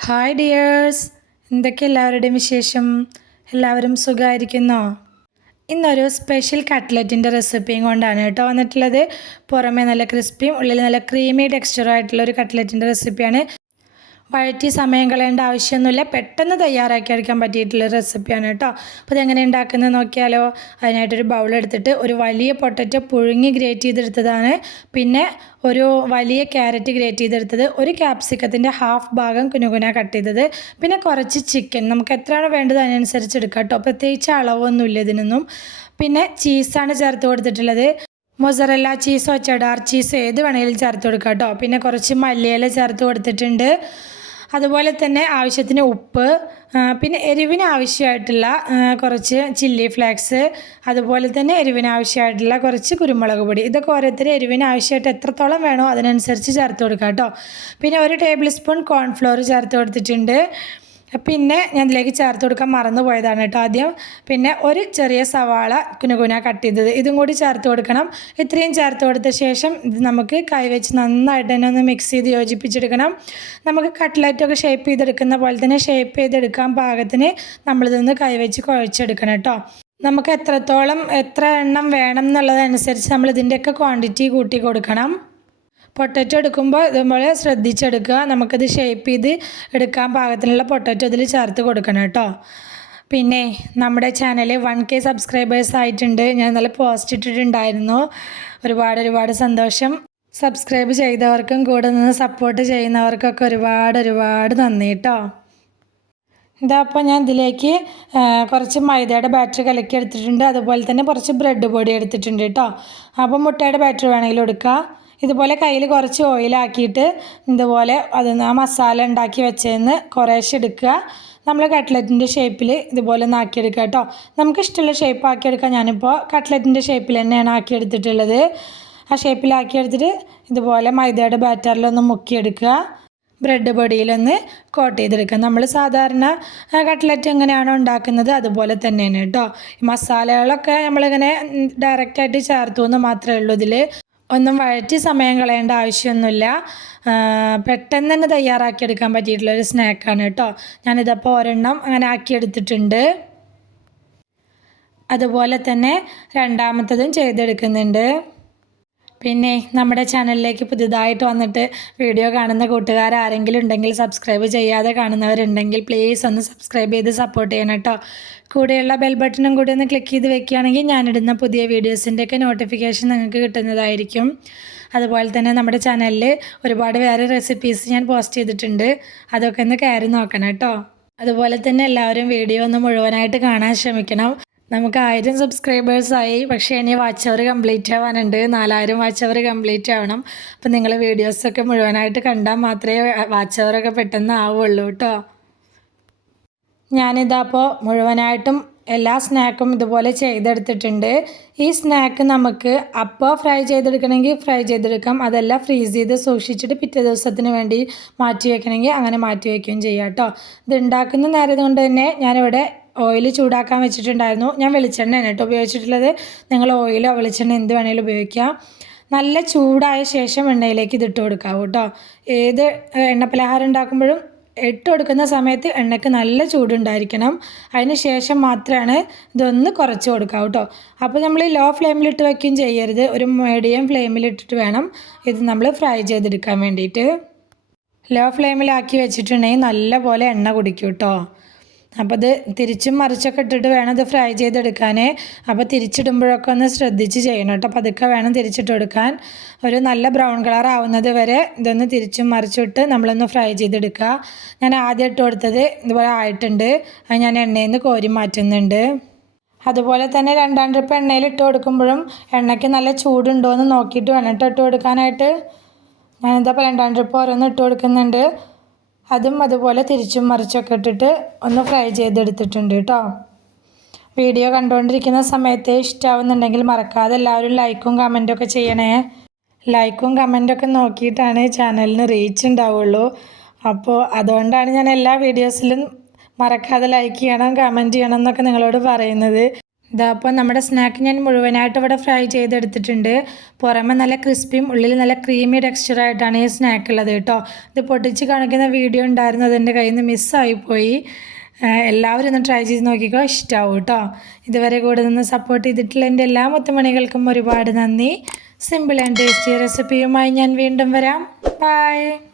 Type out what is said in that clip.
Hi dears എന്തൊക്കെ എല്ലാവരുടെയും വിശേഷം? എല്ലാവരും സുഖമായിരിക്കുന്നോ? ഇന്നൊരു സ്പെഷ്യൽ കട്ട്ലറ്റിന്റെ റെസിപ്പിയും കൊണ്ടാണ് കേട്ടോ വന്നിട്ടുള്ളത്. പുറമേ നല്ല ക്രിസ്പിയും ഉള്ളിൽ നല്ല ക്രീമി ടെക്സ്ചറായിട്ടുള്ള ഒരു കട്ട്ലറ്റിന്റെ റെസിപ്പിയാണ് വഴറ്റി സമയം കളയേണ്ട ആവശ്യമൊന്നുമില്ല. പെട്ടെന്ന് തയ്യാറാക്കി എടുക്കാൻ പറ്റിയിട്ടുള്ള റെസിപ്പിയാണ് കേട്ടോ. അപ്പോൾ ഇതെങ്ങനെ ഉണ്ടാക്കുന്നത് നോക്കിയാലോ. അതിനായിട്ടൊരു ബൗൾ എടുത്തിട്ട് ഒരു വലിയ പൊട്ടറ്റോ പുഴുങ്ങി ഗ്രേറ്റ് ചെയ്തെടുത്തതാണ്. പിന്നെ ഒരു വലിയ ക്യാരറ്റ് ഗ്രേറ്റ് ചെയ്തെടുത്തത് ഒരു ക്യാപ്സിക്കത്തിന്റെ ഹാഫ് ഭാഗം കുനുകുന കട്ട് ചെയ്തത്. പിന്നെ കുറച്ച് ചിക്കൻ നമുക്ക് എത്രയാണ് വേണ്ടത് അതിനനുസരിച്ച് എടുക്കാം കേട്ടോ. പ്രത്യേകിച്ച് അളവൊന്നുമില്ല ഇതിനൊന്നും. പിന്നെ ചീസാണ് ചേർത്ത് കൊടുത്തിട്ടുള്ളത്. മൊസറല്ല ചീസോ ചെഡാർ ചീസോ ഏത് വേണമെങ്കിലും ചേർത്ത് കൊടുക്കാം കേട്ടോ. പിന്നെ കുറച്ച് മല്ലിയില ചേർത്ത് കൊടുത്തിട്ടുണ്ട്. അതുപോലെ തന്നെ ആവശ്യത്തിന് ഉപ്പ് പിന്നെ എരിവിന് ആവശ്യമായിട്ടുള്ള കുറച്ച് ചില്ലി ഫ്ലേക്സ് അതുപോലെ തന്നെ എരിവിന് ആവശ്യമായിട്ടുള്ള കുറച്ച് കുരുമുളക് പൊടി. ഇതൊക്കെ ഓരോരുത്തർ എരിവിന് ആവശ്യമായിട്ട് എത്രത്തോളം വേണോ അതിനനുസരിച്ച് ചേർത്ത് കൊടുക്കാം കേട്ടോ. പിന്നെ ഒരു ടേബിൾ സ്പൂൺ കോൺഫ്ലോർ ചേർത്ത് കൊടുത്തിട്ടുണ്ട്. പിന്നെ ഞാൻ ഇതിലേക്ക് ചേർത്ത് കൊടുക്കാൻ മറന്നു പോയതാണ് കേട്ടോ ആദ്യം. പിന്നെ ഒരു ചെറിയ സവാള കുനുകുന കട്ട് ചെയ്തത്. ഇതും കൂടി ചേർത്ത് കൊടുക്കണം. ഇത്രയും ചേർത്ത് കൊടുത്ത ശേഷം ഇത് നമുക്ക് കൈവച്ച് നന്നായിട്ട് തന്നെ ഒന്ന് മിക്സ് ചെയ്ത് യോജിപ്പിച്ചെടുക്കണം. നമുക്ക് കട്ട്ലറ്റൊക്കെ ഷേപ്പ് ചെയ്തെടുക്കുന്ന പോലെ തന്നെ ഷേപ്പ് ചെയ്തെടുക്കാൻ പാകത്തിന് നമ്മളിതൊന്ന് കൈവച്ച് കുഴച്ചെടുക്കണം കേട്ടോ. നമുക്ക് എത്രത്തോളം എത്ര എണ്ണം വേണം എന്നുള്ളതനുസരിച്ച് നമ്മൾ ഇതിന്റെയൊക്കെ ക്വാണ്ടിറ്റി കൂട്ടി കൊടുക്കണം. പൊട്ടറ്റോ എടുക്കുമ്പോൾ ഇതുപോലെ ശ്രദ്ധിച്ചെടുക്കുക. നമുക്കത് ഷേപ്പ് ചെയ്ത് എടുക്കാൻ പാകത്തിനുള്ള പൊട്ടറ്റോ ഇതിൽ ചേർത്ത് കൊടുക്കണം കേട്ടോ. പിന്നെ നമ്മുടെ ചാനൽ വൺ കെ സബ്സ്ക്രൈബേഴ്സ് ആയിട്ടുണ്ട്. ഞാൻ നല്ല പോസ്റ്റ് ഇട്ടിട്ടുണ്ടായിരുന്നു. ഒരുപാട് ഒരുപാട് സന്തോഷം. സബ്സ്ക്രൈബ് ചെയ്തവർക്കും കൂടെ നിന്ന് സപ്പോർട്ട് ചെയ്യുന്നവർക്കൊക്കെ ഒരുപാട് ഒരുപാട് നന്ദി കേട്ടോ. ഇതാ അപ്പോൾ ഞാൻ ഇതിലേക്ക് കുറച്ച് മൈദയുടെ ബാറ്ററി കലക്കി എടുത്തിട്ടുണ്ട്. അതുപോലെ തന്നെ കുറച്ച് ബ്രെഡ് പൊടി എടുത്തിട്ടുണ്ട് കേട്ടോ. അപ്പോൾ മുട്ടയുടെ ബാറ്ററി വേണമെങ്കിലും എടുക്കുക ഇതുപോലെ കയ്യിൽ കുറച്ച് ഓയിലാക്കിയിട്ട് ഇതുപോലെ അത് ആ മസാല ഉണ്ടാക്കി വെച്ചതെന്ന് കുറേശ്ശെ എടുക്കുക. നമ്മൾ കട്ട്ലറ്റിന്റെ ഷേപ്പിൽ ഇതുപോലെ ഒന്ന് ആക്കിയെടുക്കുക കേട്ടോ. നമുക്ക് ഇഷ്ടമുള്ള ഷേപ്പ് ആക്കിയെടുക്കാം. ഞാനിപ്പോൾ കട്ട്ലറ്റിന്റെ ഷേപ്പിൽ തന്നെയാണ് ആക്കിയെടുത്തിട്ടുള്ളത്. ആ ഷേപ്പിലാക്കിയെടുത്തിട്ട് ഇതുപോലെ മൈദയുടെ ബാറ്ററിലൊന്ന് മുക്കിയെടുക്കുക. ബ്രെഡ് പൊടിയിലൊന്ന് കോട്ട് ചെയ്തെടുക്കുക. നമ്മൾ സാധാരണ കട്ട്ലറ്റ് എങ്ങനെയാണോ ഉണ്ടാക്കുന്നത് അതുപോലെ തന്നെയാണ് കേട്ടോ. മസാലകളൊക്കെ നമ്മളിങ്ങനെ ഡയറക്റ്റായിട്ട് ചേർത്തു എന്ന് മാത്രമേ ഉള്ളൂ ഇതിൽ ഒന്നും വഴറ്റി സമയം കളയേണ്ട ആവശ്യമൊന്നുമില്ല. പെട്ടെന്ന് തന്നെ തയ്യാറാക്കിയെടുക്കാൻ പറ്റിയിട്ടുള്ളൊരു സ്നാക്കാണ് കേട്ടോ. ഞാനിതപ്പോൾ ഒരെണ്ണം അങ്ങനെ ആക്കിയെടുത്തിട്ടുണ്ട്. അതുപോലെ തന്നെ രണ്ടാമത്തതും ചെയ്തെടുക്കുന്നുണ്ട്. പിന്നെ നമ്മുടെ ചാനലിലേക്ക് പുതുതായിട്ട് വന്നിട്ട് വീഡിയോ കാണുന്ന കൂട്ടുകാർ ആരെങ്കിലും ഉണ്ടെങ്കിൽ സബ്സ്ക്രൈബ് ചെയ്യാതെ കാണുന്നവരുണ്ടെങ്കിൽ പ്ലീസ് ഒന്ന് സബ്സ്ക്രൈബ് ചെയ്ത് സപ്പോർട്ട് ചെയ്യണം കേട്ടോ. കൂടെയുള്ള ബെൽ ബട്ടണും കൂടി ഒന്ന് ക്ലിക്ക് ചെയ്ത് വെക്കുകയാണെങ്കിൽ ഞാനിടുന്ന പുതിയ വീഡിയോസിന്റെയൊക്കെ നോട്ടിഫിക്കേഷൻ നിങ്ങൾക്ക് കിട്ടുന്നതായിരിക്കും. അതുപോലെ തന്നെ നമ്മുടെ ചാനലിൽ ഒരുപാട് വേറെ റെസിപ്പീസ് ഞാൻ പോസ്റ്റ് ചെയ്തിട്ടുണ്ട്. അതൊക്കെ ഒന്ന് കയറി നോക്കണം കേട്ടോ. അതുപോലെ തന്നെ എല്ലാവരും വീഡിയോ ഒന്ന് മുഴുവനായിട്ട് കാണാൻ ശ്രമിക്കണം. നമുക്ക് ആയിരം സബ്സ്ക്രൈബേഴ്സായി പക്ഷേ ഇനി വാച്ച് അവർ കംപ്ലീറ്റ് ആവാനുണ്ട്. നാലായിരം വാച്ച് അവർ കംപ്ലീറ്റ് ആവണം. അപ്പം നിങ്ങൾ വീഡിയോസൊക്കെ മുഴുവനായിട്ട് കണ്ടാൽ മാത്രമേ വാച്ച് അവറൊക്കെ പെട്ടെന്ന് ആവുള്ളൂ കേട്ടോ ഞാനിതപ്പോൾ മുഴുവനായിട്ടും എല്ലാ സ്നാക്കും ഇതുപോലെ ചെയ്തെടുത്തിട്ടുണ്ട്. ഈ സ്നാക്ക് നമുക്ക് അപ്പോൾ ഫ്രൈ ചെയ്തെടുക്കണമെങ്കിൽ ഫ്രൈ ചെയ്തെടുക്കാം. അതല്ല ഫ്രീസ് ചെയ്ത് സൂക്ഷിച്ചിട്ട് പിറ്റേ ദിവസത്തിന് വേണ്ടി മാറ്റി വയ്ക്കണമെങ്കിൽ അങ്ങനെ മാറ്റി വയ്ക്കുകയും ചെയ്യാം കേട്ടോ ഇത് ഉണ്ടാക്കുന്ന നേരം കൊണ്ട് തന്നെ ഞാനിവിടെ ഓയിൽ ചൂടാക്കാൻ വെച്ചിട്ടുണ്ടായിരുന്നു. ഞാൻ വെളിച്ചെണ്ണയാണ് കേട്ടോ ഉപയോഗിച്ചിട്ടുള്ളത്. നിങ്ങൾ ഓയിലോ വെളിച്ചെണ്ണ എന്ത് വേണേലും ഉപയോഗിക്കാം. നല്ല ചൂടായ ശേഷം എണ്ണയിലേക്ക് ഇതിട്ട് കൊടുക്കാവൂ കേട്ടോ. ഏത് എണ്ണ പലഹാരം ഉണ്ടാക്കുമ്പോഴും ഇട്ട് കൊടുക്കുന്ന സമയത്ത് എണ്ണയ്ക്ക് നല്ല ചൂടുണ്ടായിരിക്കണം. അതിന് ശേഷം മാത്രമാണ് ഇതൊന്ന് കുറച്ച് കൊടുക്കുക കേട്ടോ. അപ്പോൾ നമ്മൾ ലോ ഫ്ലെയിമിലിട്ട് വയ്ക്കുകയും ചെയ്യരുത്. ഒരു മീഡിയം ഫ്ലെയിമിലിട്ടിട്ട് വേണം ഇത് നമ്മൾ ഫ്രൈ ചെയ്തെടുക്കാൻ വേണ്ടിയിട്ട്. ലോ ഫ്ലെയിമിലാക്കി വെച്ചിട്ടുണ്ടെങ്കിൽ നല്ല പോലെ എണ്ണ കുടിക്കും കേട്ടോ. അപ്പോൾ ഇത് തിരിച്ചും മറിച്ചൊക്കെ ഇട്ടിട്ട് വേണം ഇത് ഫ്രൈ ചെയ്തെടുക്കാൻ അപ്പോൾ തിരിച്ചിടുമ്പോഴൊക്കെ ഒന്ന് ശ്രദ്ധിച്ച് ചെയ്യണം കേട്ടോ. പതുക്കെ വേണം തിരിച്ചിട്ട് കൊടുക്കാൻ ഒരു നല്ല ബ്രൗൺ കളർ ആവുന്നത് വരെ ഇതൊന്ന് തിരിച്ചും മറിച്ചിട്ട് നമ്മളൊന്ന് ഫ്രൈ ചെയ്തെടുക്കുക ഞാൻ ആദ്യം ഇട്ട് കൊടുത്തത് ഇതുപോലെ ആയിട്ടുണ്ട്. അത് ഞാൻ എണ്ണയിൽ നിന്ന് കോരി മാറ്റുന്നുണ്ട്. അതുപോലെ തന്നെ രണ്ടാം ട്രിപ്പ് എണ്ണയിൽ ഇട്ട് കൊടുക്കുമ്പോഴും എണ്ണയ്ക്ക് നല്ല ചൂടുണ്ടോ എന്ന് നോക്കിയിട്ട് വേണം ഇട്ട് കൊടുക്കാനായിട്ട്. ഞാനെന്താ പറയുക രണ്ടാം ട്രിപ്പ് ഓരോന്ന് ഇട്ട് കൊടുക്കുന്നുണ്ട്. അതും അതുപോലെ തിരിച്ചും മറിച്ചൊക്കെ ഇട്ടിട്ട് ഒന്ന് ഫ്രൈ ചെയ്തെടുത്തിട്ടുണ്ട് കേട്ടോ വീഡിയോ കണ്ടുകൊണ്ടിരിക്കുന്ന സമയത്ത് ഇഷ്ടമാവുന്നുണ്ടെങ്കിൽ മറക്കാതെ എല്ലാവരും ലൈക്കും കമന്റും ഒക്കെ ചെയ്യണേ. ലൈക്കും കമന്റൊക്കെ നോക്കിയിട്ടാണ് ചാനലിന് റീച്ച് ഉണ്ടാവുള്ളൂ. അപ്പോൾ അതുകൊണ്ടാണ് ഞാൻ എല്ലാ വീഡിയോസിലും മറക്കാതെ ലൈക്ക് ചെയ്യണം കമന്റ് ചെയ്യണം എന്നൊക്കെ നിങ്ങളോട് പറയുന്നത്. ഇതാ അപ്പോൾ നമ്മുടെ സ്നാക്ക് ഞാൻ മുഴുവനായിട്ട് ഇവിടെ ഫ്രൈ ചെയ്തെടുത്തിട്ടുണ്ട്. പുറമെ നല്ല ക്രിസ്പിയും ഉള്ളിൽ നല്ല ക്രീമി ടെക്സ്ചറായിട്ടാണ് ഈ സ്നാക്ക് ഉള്ളത് കേട്ടോ. ഇത് പൊട്ടിച്ച് കാണിക്കുന്ന വീഡിയോ ഉണ്ടായിരുന്നു അതെന്റെ കയ്യിൽ നിന്ന് മിസ്സായിപ്പോയി എല്ലാവരും ഒന്ന് ട്രൈ ചെയ്ത് നോക്കിക്കോ ഇഷ്ടമാവും കേട്ടോ. ഇതുവരെ കൂടെ നിന്ന് സപ്പോർട്ട് ചെയ്തിട്ടുള്ള എന്റെ എല്ലാ മുത്തുമണികൾക്കും ഒരുപാട് നന്ദി. സിമ്പിൾ ആൻഡ് ടേസ്റ്റി റെസിപ്പിയുമായി ഞാൻ വീണ്ടും വരാം. ബൈ